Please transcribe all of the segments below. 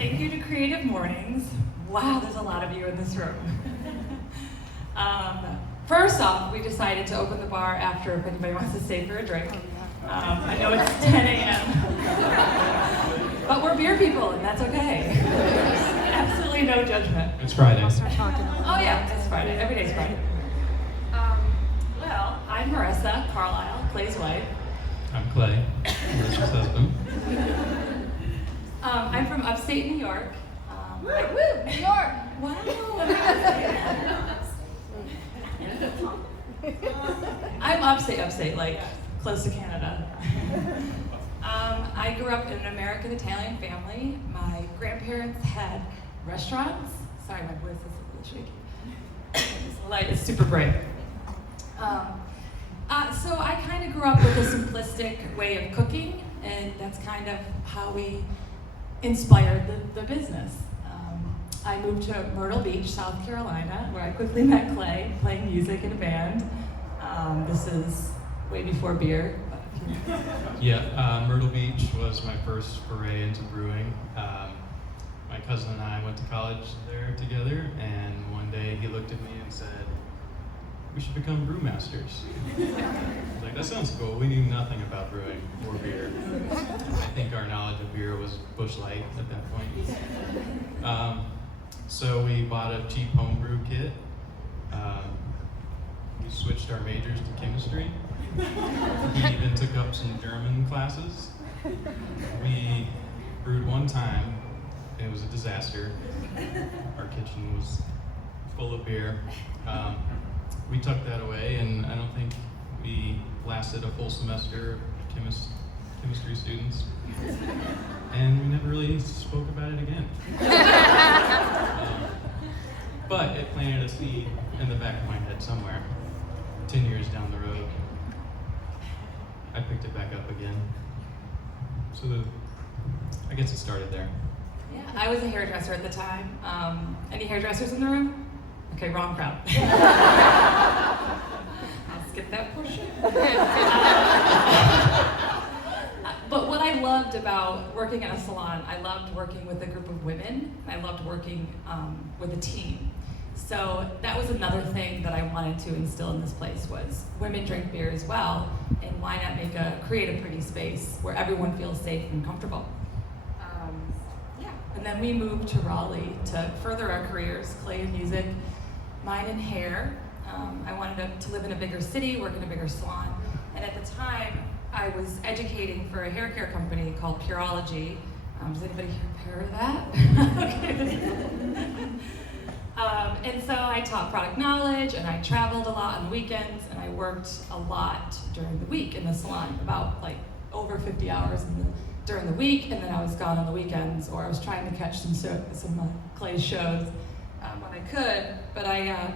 thank you to Creative Mornings. Wow, there's a lot of you in this room. First off, we decided to open the bar after if anybody wants to stay for a drink. I know it's 10 a.m. But we're beer people, and that's okay. Absolutely no judgment. It's Friday. Oh yeah, it's Friday. Every day's Friday. Well, I'm Marissa, Carlisle, Clay's wife. I'm Clay, Marissa's husband. I'm from upstate New York. Woo! New York! Wow. I'm upstate, like close to Canada. I grew up in an American-Italian family. My grandparents had restaurants. Sorry, my voice is a little shaky. This light is super bright. So I kind of grew up with a simplistic way of cooking, and that's kind of how we inspired the business. I moved to Myrtle Beach, South Carolina, where I quickly met Clay, playing music in a band. This is way before beer. Yeah, Myrtle Beach was my first foray into brewing. My cousin and I went to college there together, and one day he looked at me and said, "We should become brewmasters." I was like, that sounds cool. We knew nothing about brewing or beer. I think our knowledge of beer was Busch Light at that point. So we bought a cheap homebrew kit. We switched our majors to chemistry. We even took up some German classes. We brewed one time. It was a disaster. Our kitchen was full of beer. We tucked that away, and I don't think we lasted a full semester of chemistry students. And we never really spoke about it again. But it planted a seed in the back of my head somewhere. 10 years down the road, I picked it back up again. So I guess it started there. Yeah, I was a hairdresser at the time. Any hairdressers in the room? Okay, wrong crowd. I'll skip that portion. But what I loved about working at a salon, I loved working with a group of women. I loved working with a team. So that was another thing that I wanted to instill in this place was women drink beer as well, and why not create a pretty space where everyone feels safe and comfortable. And then we moved to Raleigh to further our careers, Clay in music, mine in hair. I wanted to live in a bigger city, work in a bigger salon. And at the time, I was educating for a hair care company called Pureology. Does anybody here heard of that? Okay. And so I taught product knowledge, and I traveled a lot on the weekends, and I worked a lot during the week in the salon, about like over 50 hours during the week, and then I was gone on the weekends, or I was trying to catch some Clay's shows when I could, but I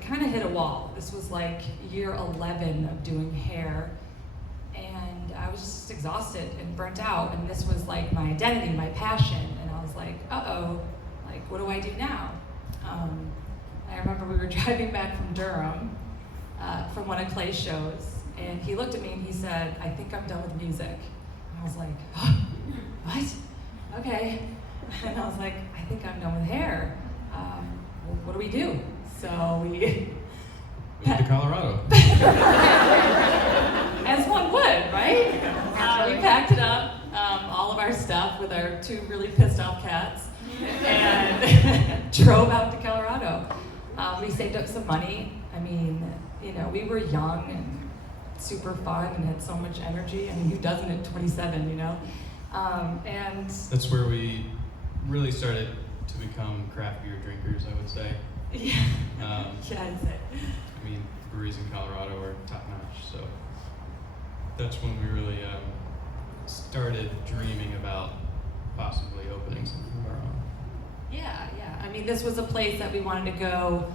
kind of hit a wall. This was like year 11 of doing hair, and I was just exhausted and burnt out, and this was like my identity, my passion, and I was like, uh-oh, like what do I do now? I remember we were driving back from Durham from one of Clay's shows, and he looked at me and he said, "I think I'm done with music." And I was like, oh, what? Okay. And I was like, I think I'm done with hair. Well, what do we do? So we Moved to Colorado. As one would, right? We packed it up, all of our stuff with our 2 really pissed off cats, and drove out to Colorado. We saved up some money. I mean, we were young and super fun and had so much energy. I mean, who doesn't at 27, And That's where we really started to become craft beer drinkers, I would say. Yeah, I'd say. I mean, breweries in Colorado are top notch, so that's when we really started dreaming about possibly opening something of our own. Yeah. I mean, this was a place that we wanted to go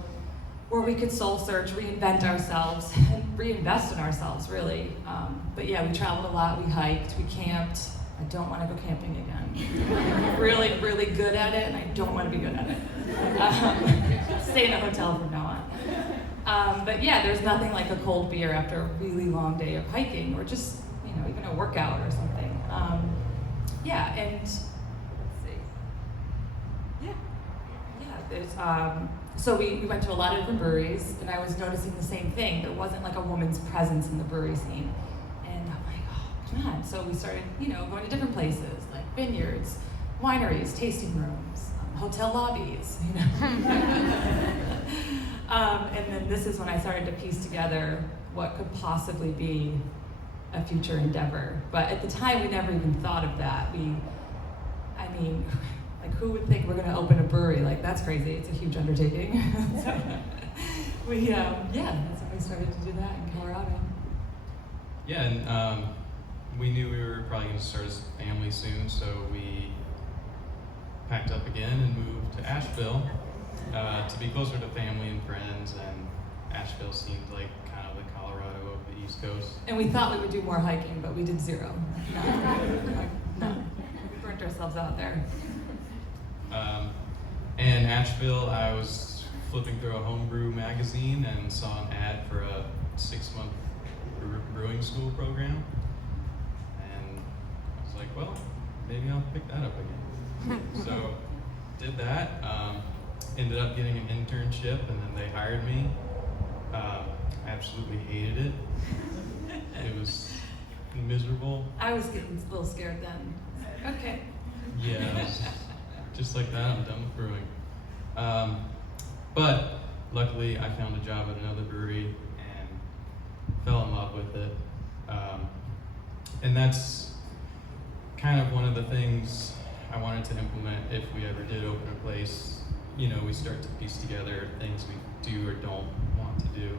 where we could soul search, reinvent ourselves, and reinvest in ourselves, really. But yeah, we traveled a lot, we hiked, we camped. I don't want to go camping again. I'm really, really good at it, and I don't want to be good at it. Stay in a hotel from now on. But yeah, there's nothing like a cold beer after a really long day of hiking, or just, even a workout or something. Yeah, and let's see. So we went to a lot of different breweries, and I was noticing the same thing. There wasn't like a woman's presence in the brewery scene. And I'm like, oh, come on. So we started, going to different places, like vineyards, wineries, tasting rooms, hotel lobbies, And then this is when I started to piece together what could possibly be a future endeavor. But at the time, we never even thought of that. Like, who would think we're going to open a brewery? Like, that's crazy. It's a huge undertaking. So that's when we started to do that in Colorado. Yeah, and we knew we were probably going to start a family soon, so we packed up again and moved to Asheville to be closer to family and friends. And Asheville seemed like kind of the Colorado of the East Coast. And we thought we would do more hiking, but we did zero. No. We burnt ourselves out there. And Asheville, I was flipping through a homebrew magazine and saw an ad for a 6-month brewing school program. And I was like, well, maybe I'll pick that up again. So did that, ended up getting an internship, and then they hired me. Absolutely hated it. It was miserable. I was getting a little scared then. Okay. Yeah, just like that, I'm done with brewing. But luckily, I found a job at another brewery and fell in love with it. And that's kind of one of the things I wanted to implement if we ever did open a place. We start to piece together things we do or don't want to do.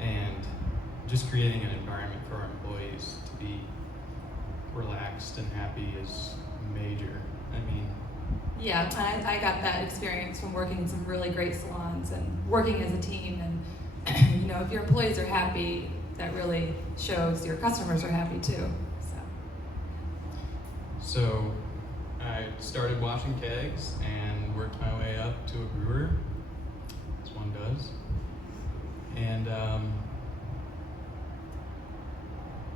And just creating an environment for our employees to be relaxed and happy is major. Yeah, I got that experience from working in some really great salons and working as a team. And if your employees are happy, that really shows your customers are happy too. So I started washing kegs and worked my way up to a brewer, as one does. And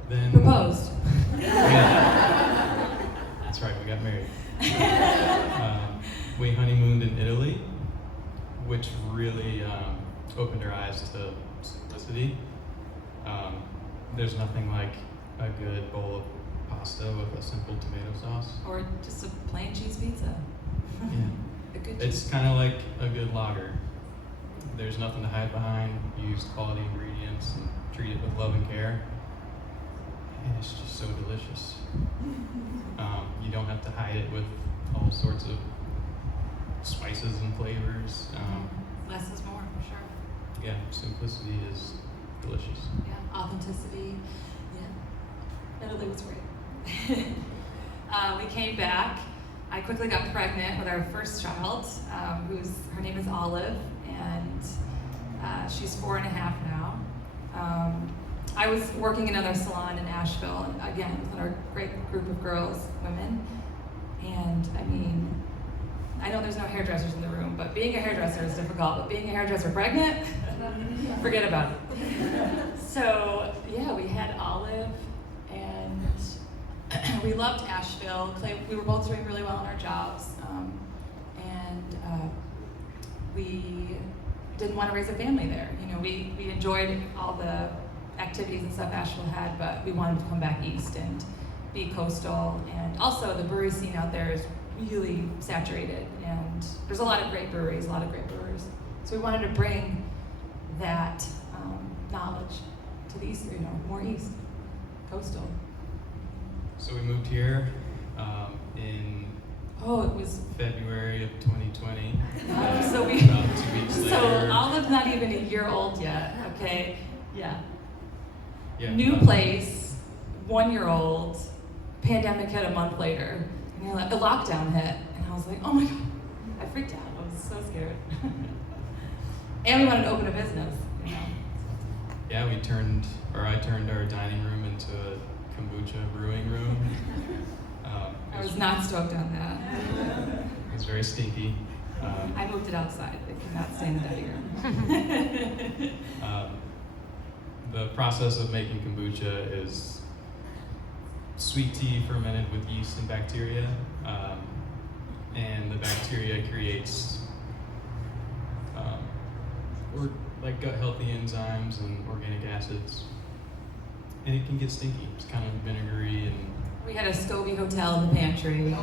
then Proposed. Yeah. That's right, we got married. We honeymooned in Italy, which really opened our eyes to simplicity. There's nothing like a good bowl of pasta with a simple tomato sauce. Or just a plain cheese pizza. Yeah. A good It's cheese. kind of like a good lager. There's nothing to hide behind. You use quality ingredients and treat it with love and care. And it's just so delicious. You don't have to hide it with all sorts of spices and flavors. Less is more, for sure. Yeah, simplicity is delicious. Yeah, authenticity. Yeah, Italy was great. We came back. I quickly got pregnant with our first child, her name is Olive, and she's 4.5 now. I was working in another salon in Asheville, and again, with our great group of girls, women, and I know there's no hairdressers in the room, but being a hairdresser is difficult, but being a hairdresser pregnant, forget about it. So, yeah, we had Olive, and we loved Asheville. We were both doing really well in our jobs, and we didn't want to raise a family there. We enjoyed all the activities and stuff Asheville had, but we wanted to come back east and be coastal. And also, the brewery scene out there is really saturated, and there's a lot of great breweries, So we wanted to bring that knowledge to the east, more east, coastal. So we moved here in It was February of 2020. so we. About 2 weeks later. So Olive's not even a year old yet. Okay, yeah. Yeah, New place, 1-year-old. Pandemic hit a month later, and the lockdown hit, and I was like, oh my god, I freaked out. I was so scared. And we wanted to open a business. Yeah, I turned our dining room into a kombucha brewing room. I was not stoked on that. It was very stinky. I moved it outside. It could not stay in the dining room. The process of making kombucha is sweet tea fermented with yeast and bacteria, and the bacteria creates or like gut healthy enzymes and organic acids. And it can get stinky. It's kind of vinegary and. We had a SCOBY hotel in the pantry. It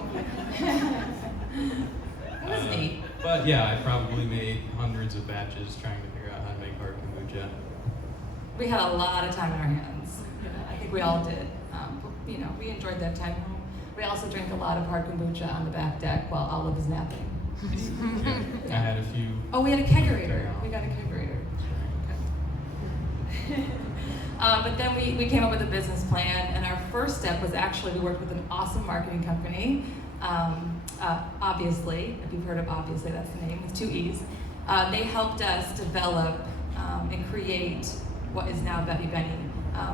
was neat. But yeah, I probably made hundreds of batches trying to figure out how to make hard kombucha. We had a lot of time on our hands. I think we all did. We enjoyed that time. We also drank a lot of hard kombucha on the back deck while Olive was napping. I had a few. Oh, we had a kegerator. We got a kegerator. But then we came up with a business plan, and our first step was actually we worked with an awesome marketing company. Obviously, if you've heard of Obviously, that's the name, with 2 E's. They helped us develop and create what is now Bevy Benny.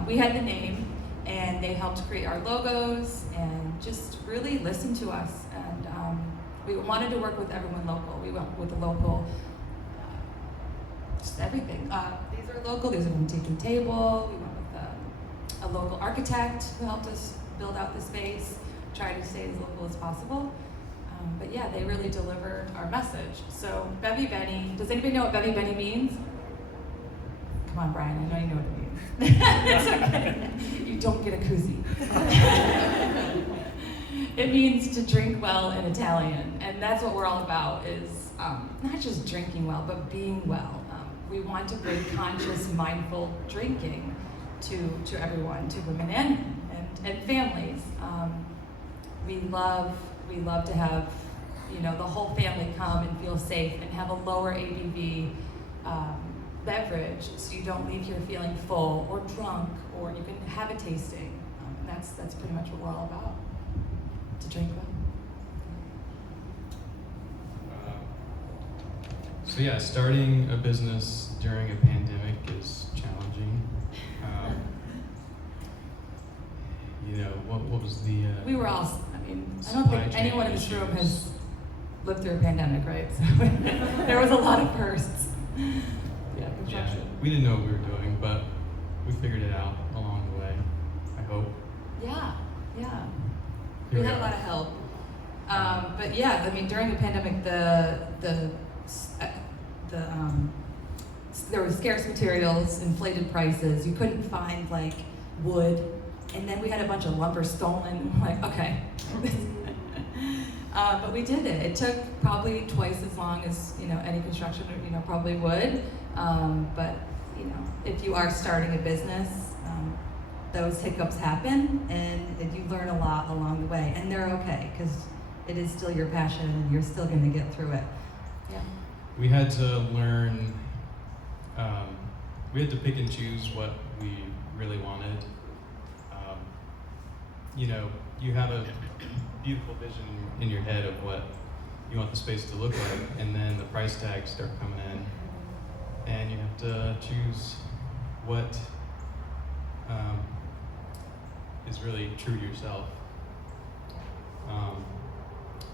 We had the name, and they helped create our logos and just really listen to us. And we wanted to work with everyone local. We went with the local, just everything. These are local, these are from Taking Table. We went with a local architect who helped us build out the space, try to stay as local as possible. But yeah, they really delivered our message. So Bevy Benny, does anybody know what Bevy Benny means? Come on, Brian, I know you know what it means. It's okay. You don't get a koozie. It means to drink well in Italian, and that's what we're all about, is not just drinking well, but being well. We want to bring conscious, mindful drinking to everyone, to women and families. We love to have the whole family come and feel safe and have a lower ABV beverage, so you don't leave here feeling full or drunk, or you can have a tasting. And that's pretty much what we're all about, to drink well. So yeah, starting a business during a pandemic is challenging. What was the? We were all. I don't think anyone in this room has lived through a pandemic, right? So there was a lot of firsts. Yeah, we didn't know what we were doing, but we figured it out along the way, I hope. Yeah. We had a lot of help. But yeah, during the pandemic, there were scarce materials, inflated prices. You couldn't find wood, and then we had a bunch of lumber stolen. Okay. But we did it. It took probably twice as long as any construction probably would. But if you are starting a business, those hiccups happen, and you learn a lot along the way, and they're okay, because it is still your passion, and you're still going to get through it. Yeah. We had to learn. We had to pick and choose what we really wanted. You have a beautiful vision in your head of what you want the space to look like, and then the price tags start coming in, and you have to choose what is really true to yourself.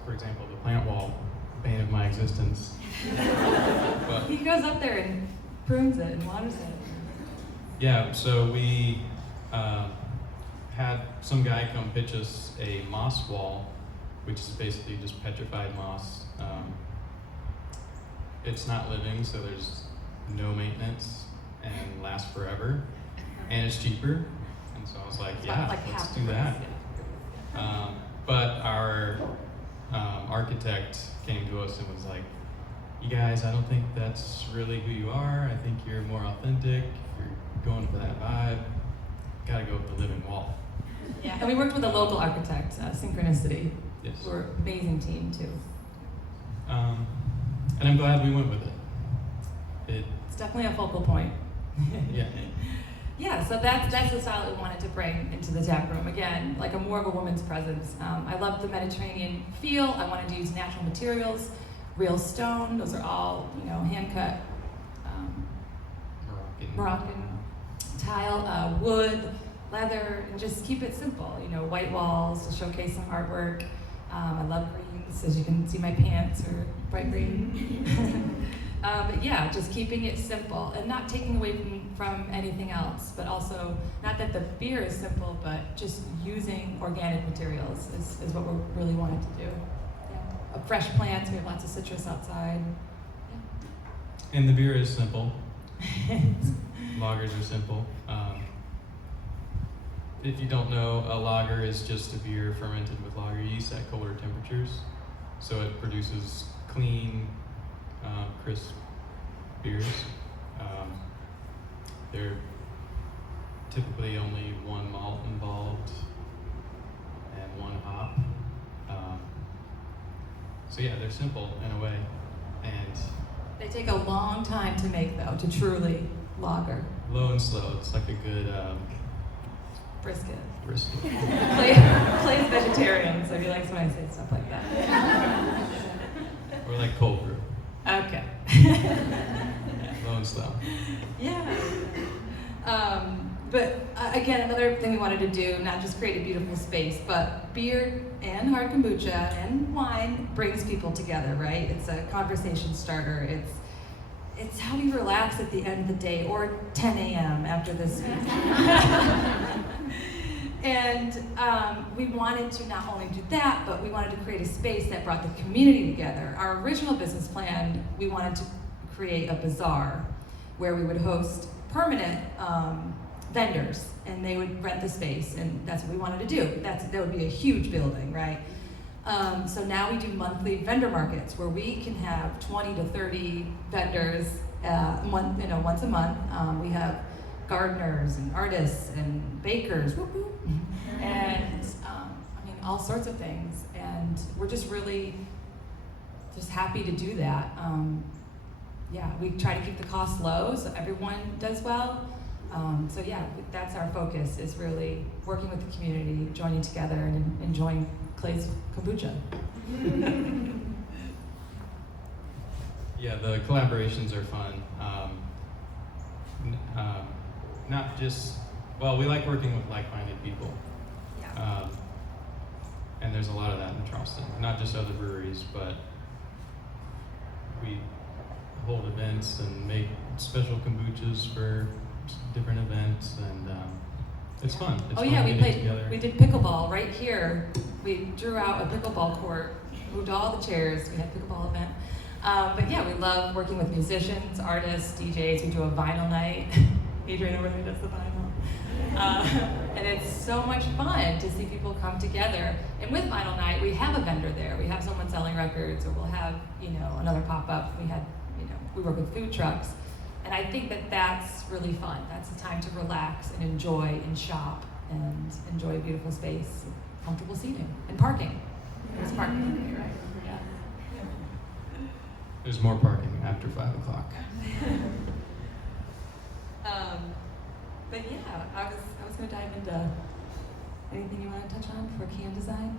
For example, the plant wall, the bane of my existence. But, he goes up there and prunes it and waters it. yeah, so we had some guy come pitch us a moss wall, which is basically just petrified moss. It's not living, so there's no maintenance and lasts forever, and it's cheaper. And so I was like, yeah, let's do that. But our architect came to us and was like, you guys, I don't think that's really who you are. I think you're more authentic. You're going for that vibe. Gotta go with the living wall. Yeah, and we worked with a local architect, Synchronicity. Yes. Who were an amazing team too. And I'm glad we went with it. It's definitely a focal point. Yeah. Yeah, so that's the style that we wanted to bring into the tap room. Again, like a more of a woman's presence. I love the Mediterranean feel. I wanted to use natural materials, real stone. Those are all, hand cut. Moroccan tile, wood, leather, and just keep it simple. White walls to showcase some artwork. I love greens, as you can see my pants are bright green. But yeah, just keeping it simple and not taking away from anything else, but also, not that the beer is simple, but just using organic materials is what we really wanted to do. Yeah. Fresh plants, we have lots of citrus outside. Yeah. And the beer is simple. Lagers are simple. If you don't know, a lager is just a beer fermented with lager yeast at colder temperatures. So it produces clean, crisp beers. They're typically only one malt involved and one hop. So yeah, they're simple in a way. And They take a long time to make, though, to truly lager. low and slow. It's like a good Brisket. brisket. Clay's vegetarian, so he likes when I say stuff like that. Or like cold brew. Okay. Low and slow. Yeah. But again, another thing we wanted to do, not just create a beautiful space, but beer and hard kombucha and wine brings people together, right? It's a conversation starter. It's how we relax at the end of the day, or 10 a.m. after this week. And we wanted to not only do that, but we wanted to create a space that brought the community together. Our original business plan, we wanted to create a bazaar where we would host permanent vendors, and they would rent the space, and that's what we wanted to do. That would be a huge building, right? So now we do monthly vendor markets where we can have 20 to 30 vendors once a month. We have gardeners and artists and bakers, whoop, whoop, and all sorts of things. And we're just really just happy to do that. We try to keep the costs low so everyone does well. That's our focus, is really working with the community, joining together, and enjoying Clay's kombucha. Yeah, the collaborations are fun. Not just, we like working with like-minded people. Yeah. And there's a lot of that in Charleston. Not just other breweries, but we hold events and make special kombuchas for different events, and it's fun. It's fun getting together. We did pickleball right here. We drew out a pickleball court, moved all the chairs, we had a pickleball event. We love working with musicians, artists, DJs. We do a vinyl night. Adrian over there does the vinyl. And it's so much fun to see people come together. And with vinyl night, we have a vendor there. We have someone selling records, or we'll have, another pop-up. We work with food trucks. And I think that that's really fun. That's the time to relax and enjoy and shop and enjoy a beautiful space, comfortable seating, and parking. There's parking, right? Yeah. There's more parking after 5 o'clock. I was going to dive into anything you want to touch on for can design.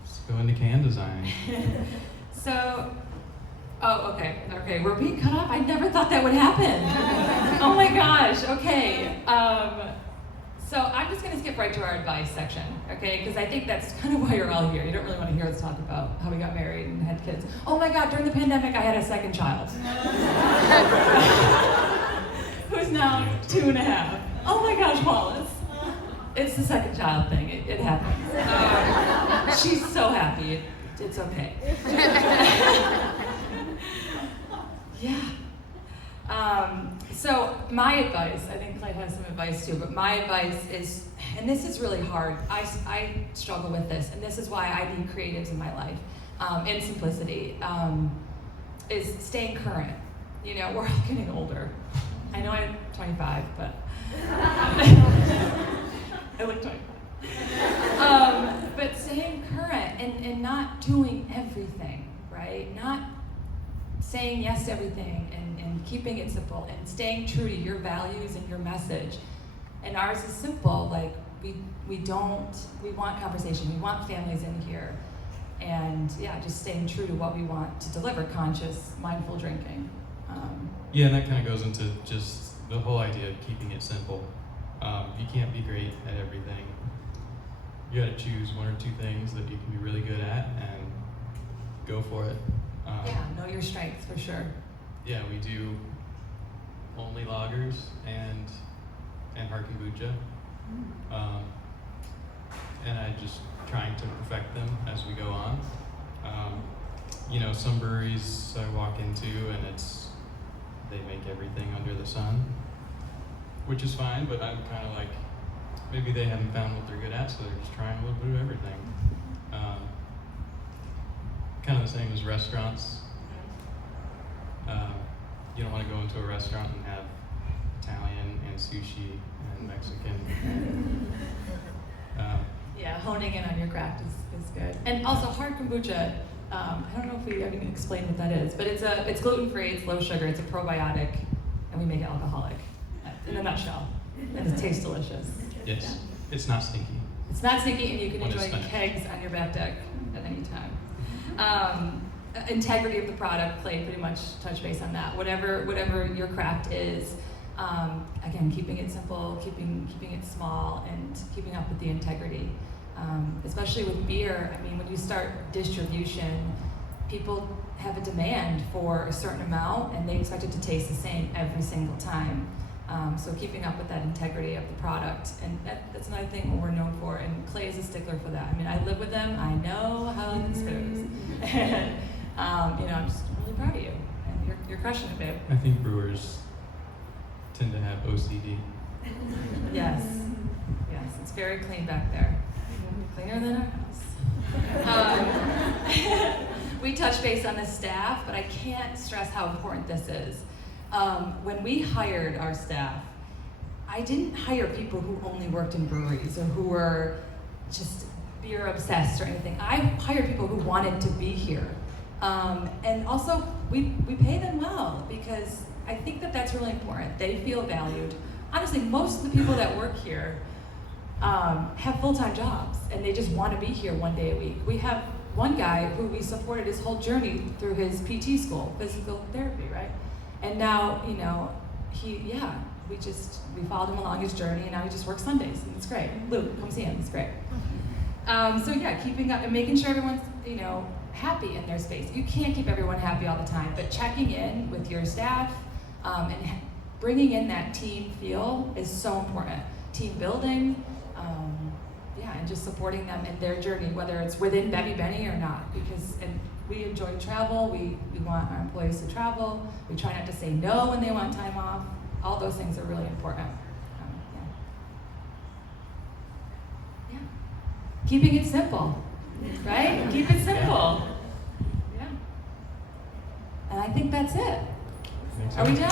Let's go into can design. Okay, we're being cut off? I never thought that would happen. Oh my gosh, okay. So I'm just gonna skip right to our advice section, okay? Because I think that's kind of why you're all here. You don't really want to hear us talk about how we got married and had kids. Oh my God, during the pandemic, I had a second child. Who's now 2.5. Oh my gosh, Wallace. It's the second child thing, it happens. She's so happy, it's okay. Yeah. So my advice, I think Clay has some advice too, but my advice is, and this is really hard, I struggle with this, and this is why I need creatives in my life, and simplicity, is staying current. We're all getting older. I know I'm 25, but I look 25. But staying current and not doing everything, right? Not saying yes to everything and keeping it simple and staying true to your values and your message. And ours is simple, like we want conversation, we want families in here. And just staying true to what we want to deliver, conscious, mindful drinking. And that kind of goes into just the whole idea of keeping it simple. You can't be great at everything. You gotta choose one or two things that you can be really good at and go for it. Know your strengths for sure. Yeah, we do only lagers and hard kombucha. And I just trying to perfect them as we go on. Some breweries I walk into and it's they make everything under the sun, which is fine, but I'm kind of like, maybe they haven't found what they're good at, so they're just trying a little bit of everything. Kind of the same as restaurants. You don't want to go into a restaurant and have Italian and sushi and Mexican. Yeah, honing in on your craft is good. And also hard kombucha, I don't know if we even explained what that is, but it's gluten-free, it's low sugar, it's a probiotic, and we make it alcoholic, in a nutshell. And it tastes delicious. Yes, it's not stinky. It's not sticky, and you can When it's enjoy finished. kegs on your back deck at any time. Integrity of the product, Clay pretty much touched base on that. Whatever your craft is, again, keeping it simple, keeping it small, and keeping up with the integrity. Especially with beer, I mean, when you start distribution, people have a demand for a certain amount, and they expect it to taste the same every single time. So keeping up with that integrity of the product, and that's another thing we're known for, and Clay is a stickler for that. I mean, I live with them, I know how this goes. And, I'm just really proud of you, and you're crushing it, babe. I think brewers tend to have OCD. Yes, it's very clean back there. Cleaner than our house. We touch base on the staff, but I can't stress how important this is. When we hired our staff, I didn't hire people who only worked in breweries or who were just beer obsessed or anything. I hired people who wanted to be here. And also, we pay them well, because I think that's really important. They feel valued. Honestly, most of the people that work here have full-time jobs, and they just want to be here one day a week. We have one guy who we supported his whole journey through his PT school, physical therapy, right? And now, we followed him along his journey, and now he just works Sundays, and it's great. Luke, come see him, it's great. Keeping up and making sure everyone's, happy in their space. You can't keep everyone happy all the time, but checking in with your staff and bringing in that team feel is so important. Team building, and just supporting them in their journey, whether it's within Bevy Benny or not, and we enjoy travel, we want our employees to travel, we try not to say no when they want time off. All those things are really important. Keeping it simple, right? Keep it simple. Yeah. And I think that's it. Thanks, Are we done?